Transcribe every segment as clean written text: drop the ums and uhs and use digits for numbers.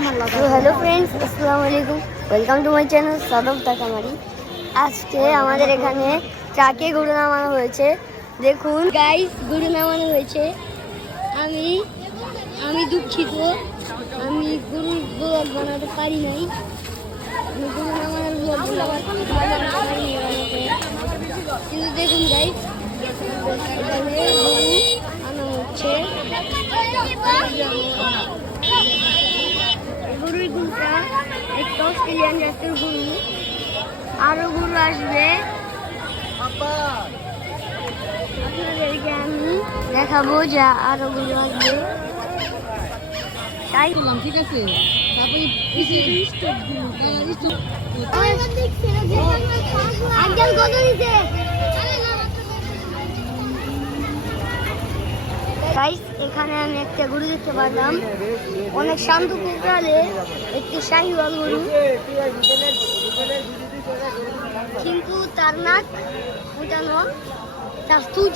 Hello friends, अस्सलाम वालेकुम। Welcome to my channel সাদব তাকামারি। আজকে আমাদের এখানে চাকে গরু নামানো হয়েছে। দেখুন গাইস, গরু নামানো হয়েছে। আমি আমি দুঃখিত, আমি গরুর ব্লগ বানাতে পারি নাই। আমি গরু নামানোর ব্লগ বানাতে পারিনি কিন্তু দেখুন গাইস, এখানে গরু আনা হচ্ছে। গরুর গুলটা একটা অস্ট্রেলিয়ান জাতের গরু, আরো গরু আসবে। আপনাদেরকে আমি দেখাবো যে আরো গরু আসবে। ঠিক আছে। এখানে আমি একটা গরু দেখতে পারলাম, অনেক শান্ত কুকালে একটি শাহিওয়াল গরু, কিন্তু তার নাক উঠানো। তার তুজ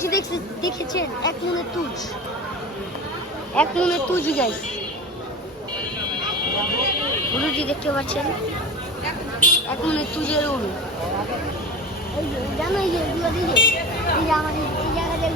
দেখেছেন? এক মনের তুজ গাইস। গরুটি দেখতে পাচ্ছেন, এক মনের তুজের গরু। জানো এই যে আমাদের এই জায়গাটা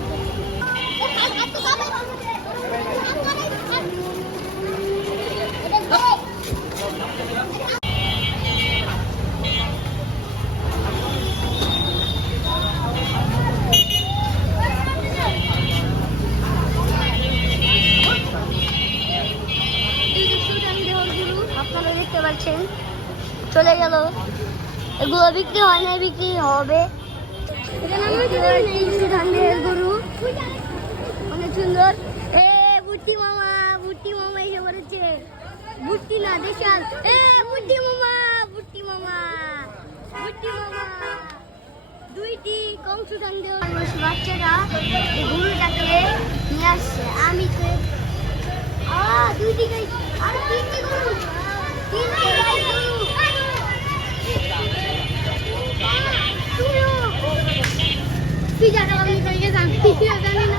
আপনারা দেখতে পাচ্ছেন, চলে গেল। এগুলো বিক্রি হয় না, বিক্রি হবে। গরু অনেক সুন্দর। বুটি মামা এসে পড়েছে। বুটি না দেশাল। বুটি মামা দুইটি কংসুধান বাচ্চারা গরুটাকে নিয়ে আসছে। আমি তো দুইটি গাই আর তিনটি গরু, পিজাটা আমি কইয়ে জানি না।